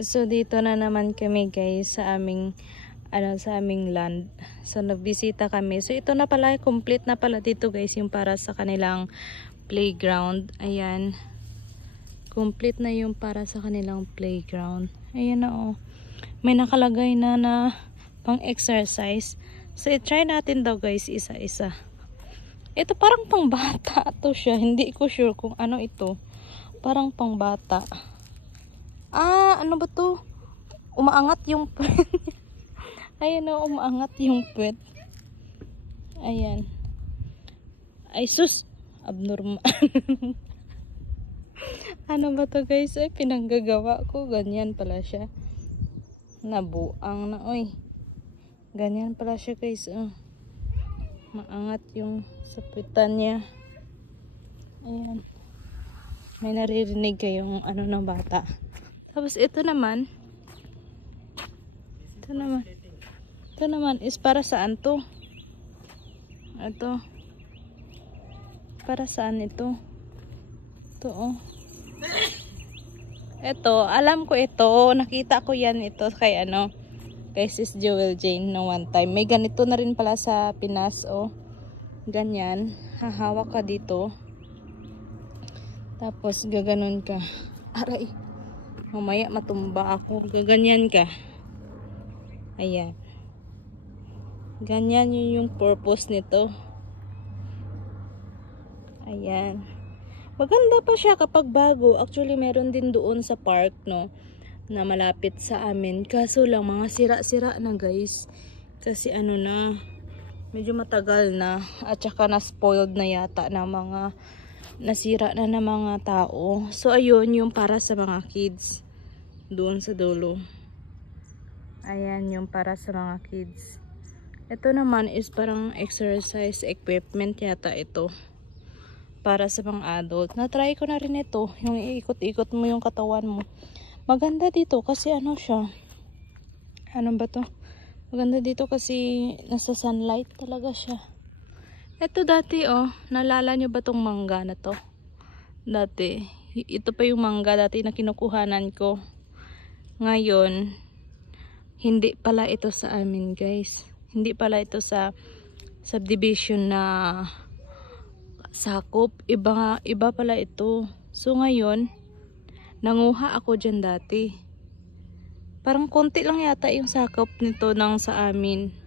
So dito na naman kami guys sa aming sa aming land. So nagbisita kami. So ito na pala, complete na pala dito guys yung para sa kanilang playground. Ayan. Complete na yung para sa kanilang playground. Ayan na oh. May nakalagay na pang exercise. So i-try natin daw guys isa-isa. Ito parang pang bata to siya. Hindi ko sure kung ano ito. Parang pang bata. Ano ba to? Umaangat yung puwet. Ayan o, umaangat yung puwet. Ayan. Ay sus! Abnormal. Ano ba to guys? Ay, pinanggagawa ko. Ganyan pala siya. Nabuang na. Oy. Ganyan pala siya guys. Maangat yung sapitan niya. Ayan. May naririnig kayong ano ng bata. Tapos ito naman is para saan to? Ito. Para saan ito? Ito oh. Ito, alam ko ito. Nakita ko yan ito kay kay Sis Jewel Jane no one time. May ganito na rin pala sa Pinas oh. Ganyan. Hahawak ka dito. Tapos gaganon ka. Aray. Mamaya matumba ako. Gaganyan ka. Ayan. Ganyan yung purpose nito. Ayan. Maganda pa siya kapag bago. Actually, meron din doon sa park, no? Na malapit sa amin. Kaso lang, mga sira-sira na, guys. Kasi na, medyo matagal na. At saka na-spoiled na yata na mga nasira na ng mga tao. So ayun yung para sa mga kids doon sa dulo. Ayan yung para sa mga kids. Ito naman is parang exercise equipment yata ito. Para sa mga adult. Na-try ko na rin ito. Yung iikot-ikot mo yung katawan mo. Maganda dito kasi siya. Ano ba to? Maganda dito kasi nasa sunlight talaga siya. Ito dati naalala nyo ba tong mangga na to? Dati, ito pa yung mangga dati na kinukuhanan ko. Ngayon, hindi pala ito sa amin guys. Hindi pala ito sa subdivision na sakop. Iba pala ito. So ngayon, nanguha ako dyan dati. Parang konti lang yata yung sakop nito nang sa amin.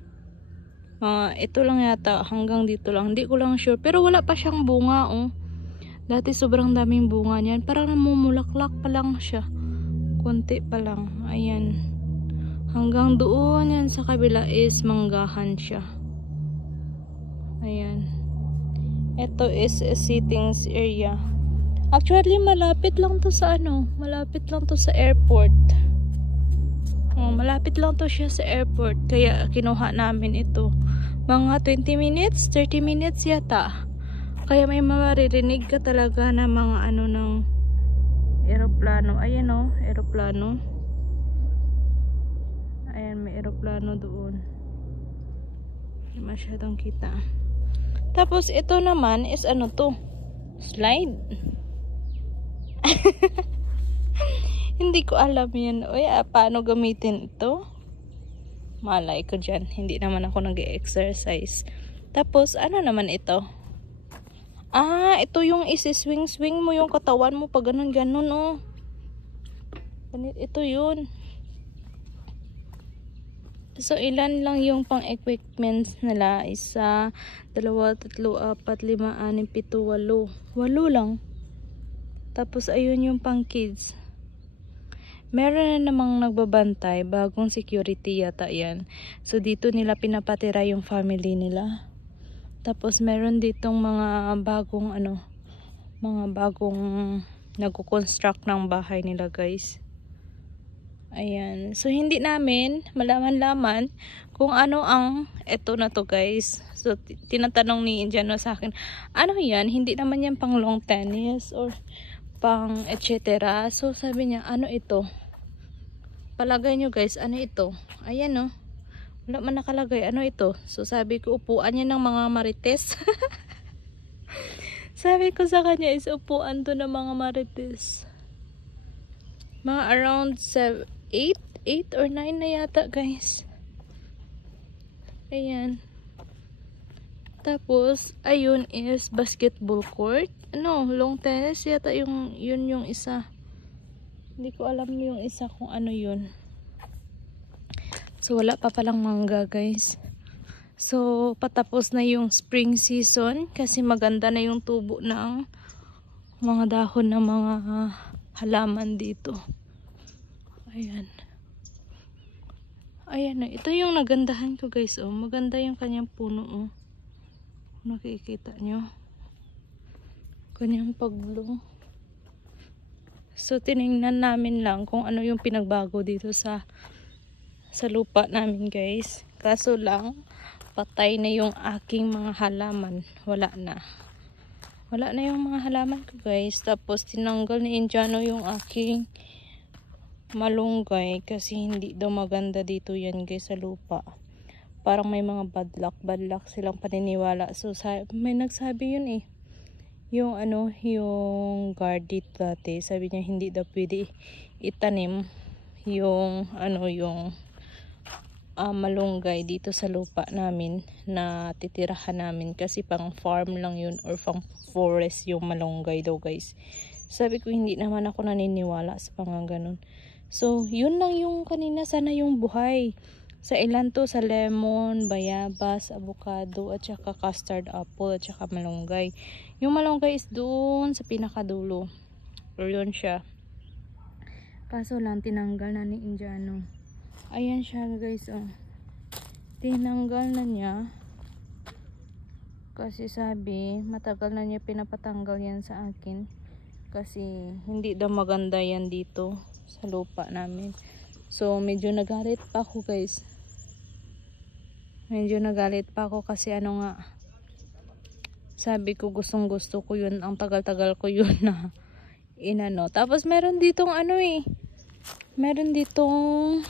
Ito lang yata, hanggang dito lang. Hindi ko lang sure. Pero wala pa siyang bunga, oh. Dati sobrang daming bunga niyan. Parang namumulaklak pa lang siya. Konti pa lang. Ayan. Hanggang doon yan sa kabila is manggahan siya. Ayan. Ito is a sittings area. Actually, malapit lang to sa malapit lang to sa airport. Malapit lang to siya sa airport. Kaya kinuha namin ito. Mga 20 minutes, 30 minutes yata. Kaya may maririnig ka talaga na mga ng eroplano. Ayan eroplano. Ayan, may eroplano doon. Hindi masyadong kita. Tapos ito naman is to? Slide. Hindi ko alam yan. Uy, paano gamitin ito? Malay ko dyan. Hindi naman ako nag-exercise. Tapos, ano naman ito? Ito yung isi-swing-swing mo yung katawan mo pag ganun-ganun, oh. Ito yun. So, ilan lang yung pang-equipments nila? 1, 2, 3, 4, 5, 6, 7, 8. 8 lang. Tapos, ayun yung pang-kids. Meron na namang nagbabantay, bagong security yata yan. So dito nila pinapatira yung family nila. Tapos meron ditong mga bagong nagko-construct ng bahay nila guys. Ayan. So hindi namin malaman-laman kung ano ang eto na to guys. So tinatanong ni Indiano sa akin, ano yan? Hindi naman yan pang long tennis or pang etc. So sabi niya, ano ito? Palagay nyo guys, ano ito? Ayan wala man nakalagay, ano ito? So sabi ko, upuan yan ng mga marites. Sabi ko sa kanya is upuan to ng mga marites. Mga around 8 or 9 na yata guys. Ayan. Tapos, ayun is basketball court. Ano, long tennis yata yun yung isa. Hindi ko alam yung isa kung ano yun. So, wala pa palang mangga guys. So, patapos na yung spring season kasi maganda na yung tubo ng mga dahon ng mga halaman dito. Ayan. Ayan na. Ito yung nagandahan ko guys. Oh. Maganda yung kanyang puno. Oh. Nakikita nyo. Kanyang pagbulong. So, tinignan namin lang kung ano yung pinagbago dito sa lupa namin guys. Kaso lang, patay na yung aking mga halaman. Wala na. Wala na yung mga halaman ko guys. Tapos, tinanggal ni Indiano yung aking malunggay kasi hindi daw maganda dito yan guys sa lupa. Parang may mga bad luck silang paniniwala. So, may nagsabi yun eh. Yung ano, yung guard dito dati, sabi niya hindi daw pwede itanim yung ano, yung malunggay dito sa lupa namin na titirahan namin kasi pang farm lang yun or pang forest yung malunggay daw guys. Sabi ko hindi naman ako naniniwala sa mga ganun. So, yun lang yung kanina, sana yung buhay. Sa ilan to, sa lemon, bayabas, avocado, at saka custard apple, at saka malunggay. Yung malunggay is doon sa pinakadulo. Or yun siya. Kaso lang, tinanggal na ni Indiano. Ayan siya guys, oh. Tinanggal na niya. Kasi sabi, matagal na niya pinapatanggal yan sa akin. Kasi hindi daw maganda yan dito sa lupa namin. So, medyo nagalit pa ako guys. Medyo nagalit pa ako kasi ano nga, sabi ko gustong gusto ko yun, ang tagal-tagal ko yun na inano. Tapos meron ditong ano eh, meron ditong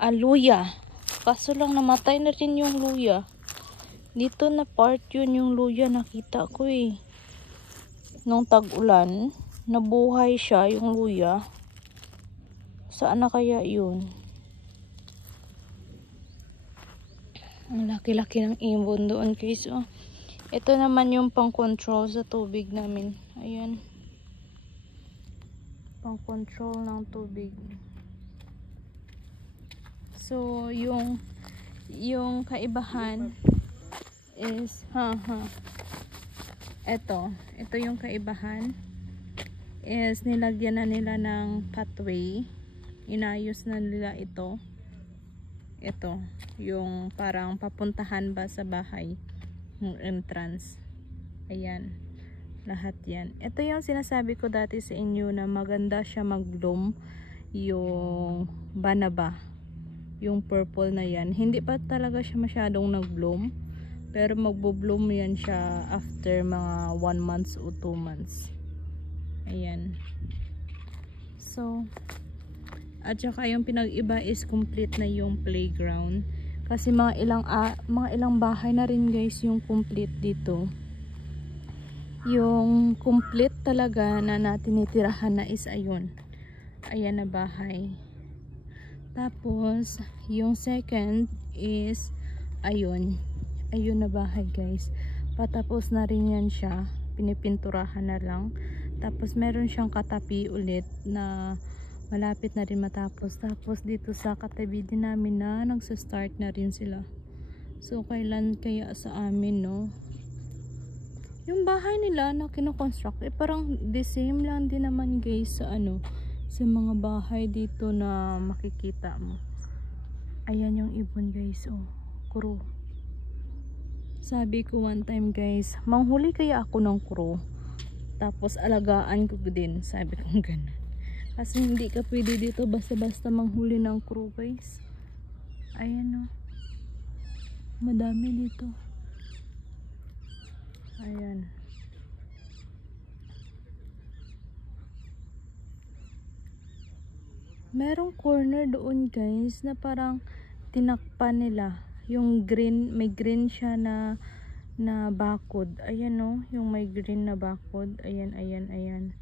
luya. Kaso lang namatay na rin yung luya. Dito na part yun yung luya, nakita ko eh. Nung tag-ulan, nabuhay siya yung luya. Saan na kaya yun? Ang laki-laki ng ibon doon guys. Oh. Ito naman yung pang-control sa tubig namin. Ayan. Pang-control ng tubig. So, yung kaibahan is, ito yung kaibahan is nilagyan na nila ng pathway. Inayos na nila ito. Ito, yung parang papuntahan ba sa bahay, yung entrance. Ayan, lahat yan. Ito yung sinasabi ko dati sa inyo na maganda siya mag-bloom, yung banaba, yung purple na yan. Hindi pa talaga siya masyadong nag-bloom, pero magbo-bloom yan siya after mga 1 month o 2 months. Ayan. So, at saka yung pinag-iba is complete na yung playground. Kasi mga ilang bahay na rin guys yung complete dito. Yung complete talaga na natin itirahan na is ayun. Ayan na bahay. Tapos, yung second is ayun. Ayun na bahay guys. Patapos na rin yan siya. Pinipinturahan na lang. Tapos meron siyang katapi ulit na malapit na rin matapos. Tapos dito sa katabi din namin na nagsa-start na rin sila. So kailan kaya sa amin, no? Yung bahay nila na kino-construct, parang the same lang din naman guys sa ano, sa mga bahay dito na makikita mo. Ayan yung ibon guys, oh. Kuro. Sabi ko one time guys, manghuli kaya ako ng kuro. Tapos alagaan ko din, sabi ko ganun. Kasi hindi ka pwede dito basta-basta manghuli ng crow guys. Ayan o. Madami dito. Ayan. Merong corner doon guys na parang tinakpan nila. Yung green, may green siya na bakod. Ayan o. Yung may green na bakod. Ayan, ayan, ayan.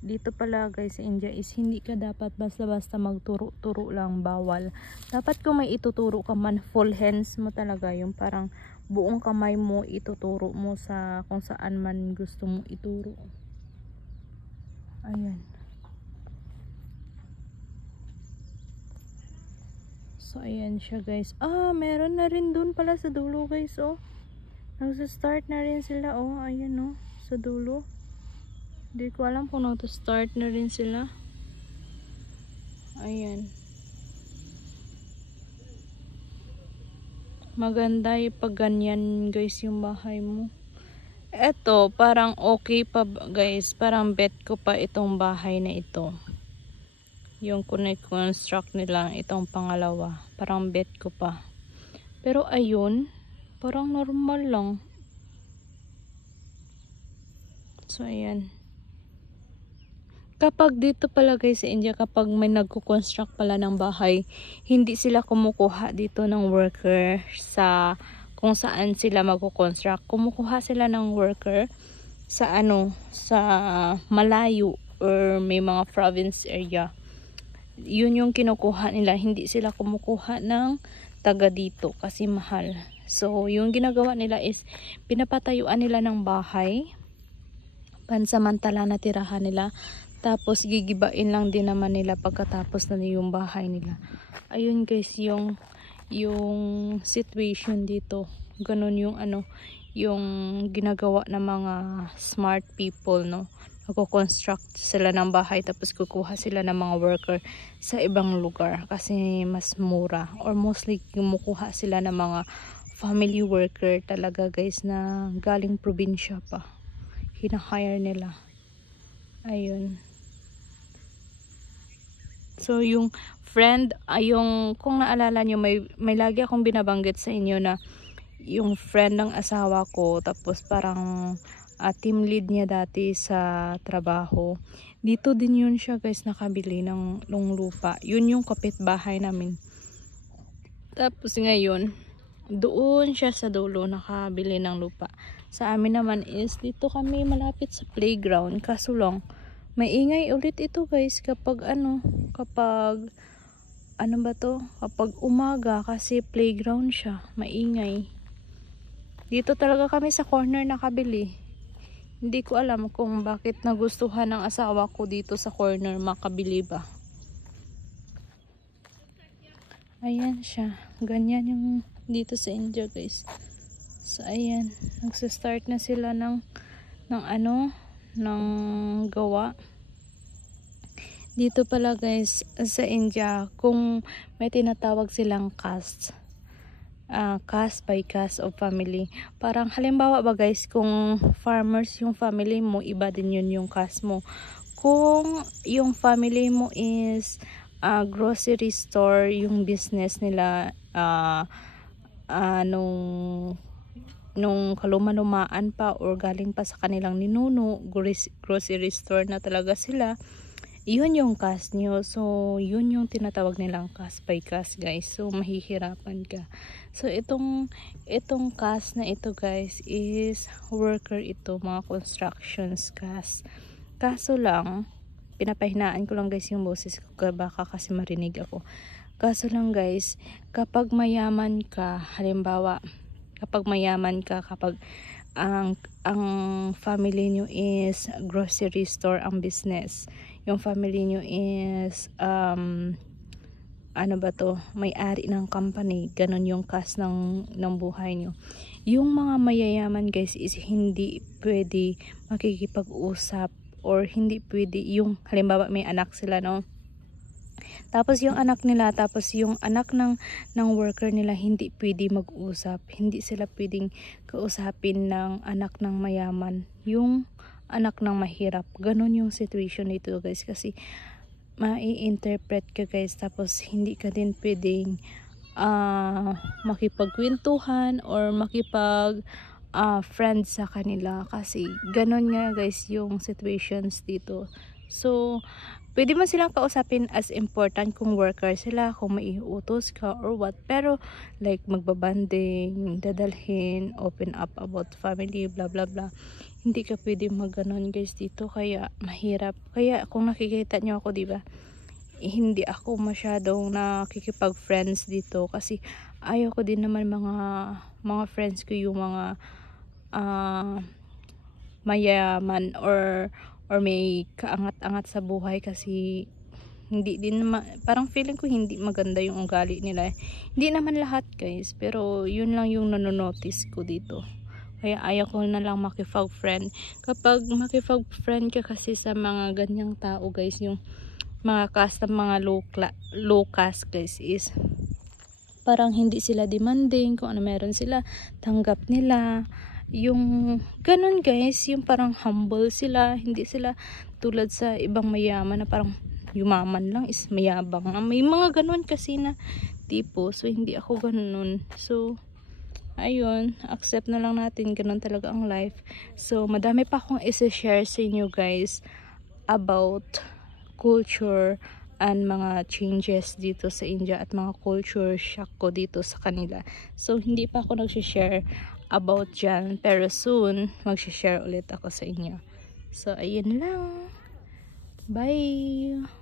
dito pala guys sa India is hindi ka dapat basta-basta magturo-turo lang, bawal. Dapat kung may ituturo ka man, full hands mo talaga, yung parang buong kamay mo ituturo mo sa kung saan man gusto mo ituro. Ayan. So ayan siya guys. Meron na rin dun pala sa dulo guys, oh. Nagsa-start na rin sila, oh. Ayan, oh, sa dulo. Hindi ko alam kung nag-start na rin sila. Ayan. Maganda yung pag ganyan guys yung bahay mo. Eto, parang okay pa guys. Parang bet ko pa itong bahay na ito. Yung construct nila itong pangalawa. Parang bet ko pa. Pero ayun, parang normal lang. So ayan. Kapag dito pala guys sa India, kapag may nagko-construct pala ng bahay, hindi sila kumukuha dito ng worker sa kung saan sila magko-construct. Kumukuha sila ng worker sa sa malayo or may mga province area. Yun yung kinukuha nila. Hindi sila kumukuha ng taga dito kasi mahal. So yung ginagawa nila is pinapatayuan nila ng bahay, pansamantala na tirahan nila. Tapos gigibain lang din naman nila pagkatapos na yung bahay nila. Ayun guys yung situation dito. Ganun yung yung ginagawa ng mga smart people, no. Nagko-construct sila ng bahay tapos kukuha sila ng mga worker sa ibang lugar kasi mas mura, or mostly kumukuha sila ng mga family worker talaga guys na galing probinsya pa. Hina-hire nila. Ayun. So yung friend, yung kung naalala nyo, may lagi akong binabanggit sa inyo na yung friend ng asawa ko, tapos parang team lead niya dati sa trabaho. Dito din yun siya guys nakabili ng lupa. Yun yung kapitbahay namin. Tapos ngayon, doon siya sa dulo nakabili ng lupa. Sa amin naman is dito kami malapit sa playground. Kaso lang, maingay ulit ito guys kapag kapag umaga kasi playground siya, maingay. Dito talaga kami sa corner nakabili. Hindi ko alam kung bakit nagustuhan ng asawa ko dito sa corner makabili ba. Ayan siya. Ganyan yung dito sa India guys. So ayan, nagsa-start na sila ng gawa. Dito pala guys sa India, kung may tinatawag silang caste by caste of family. Parang halimbawa ba guys, kung farmers yung family mo, iba din yun yung caste mo. Kung yung family mo is grocery store, yung business nila nung kaluman-lumaan pa or galing pa sa kanilang ninuno, grocery store na talaga sila, yun yung caste nyo. So yun yung tinatawag nilang caste by caste guys. So mahihirapan ka. So itong caste na ito guys is worker ito, mga constructions caste. Kaso lang, pinapahinaan ko lang guys yung boses ko baka kasi marinig ako. Kaso lang guys, kapag mayaman ka, halimbawa kapag ang family nyo is grocery store ang business, yung family nyo is may-ari ng company, ganun yung caste ng buhay nyo. Yung mga mayayaman guys is hindi pwede makikipag-usap, or hindi pwede yung halimbawa may anak sila, no, tapos yung anak nila, tapos yung anak ng worker nila hindi pwede mag-usap. Hindi sila pwedeng kausapin ng anak ng mayaman, yung anak ng mahirap. Ganun yung situation dito guys, kasi mai-interpret ka guys, tapos hindi ka din pwedeng makipagkwentuhan or friend sa kanila, kasi ganun nga guys yung situations dito. So pwede mo silang kausapin as important kung worker sila, kung may iutos ka or what. Pero like magbabanding, dadalhin, open up about family, blah blah blah, hindi ka pwede magganon guys dito, kaya mahirap. Kaya kung nakikita nyo ako, diba, hindi ako masyadong nakikipag-friends dito kasi ayaw ko din naman mga friends ko yung mga mayaman or may kaangat-angat sa buhay, kasi hindi din parang feeling ko hindi maganda yung ugali nila. Hindi naman lahat guys, pero yun lang yung nanonotice ko dito. Kaya ayaw ko na lang makipag-friend. Kapag makipag-friend ka kasi sa mga ganyang tao guys, yung mga cast ng mga low caste guys, is parang hindi sila demanding. Kung ano meron sila, tanggap nila. Yung ganun guys, yung parang humble sila. Hindi sila tulad sa ibang mayaman na parang yumaman lang is mayabang. May mga ganun kasi na tipo. So hindi ako ganun. So ayun, accept na lang natin, ganun talaga ang life. So madami pa akong i-share sa inyo guys about culture and mga changes dito sa India at mga culture shock ko dito sa kanila. So hindi pa ako nag-share about dyan, pero soon mag-share ulit ako sa inyo. So ayun lang, bye.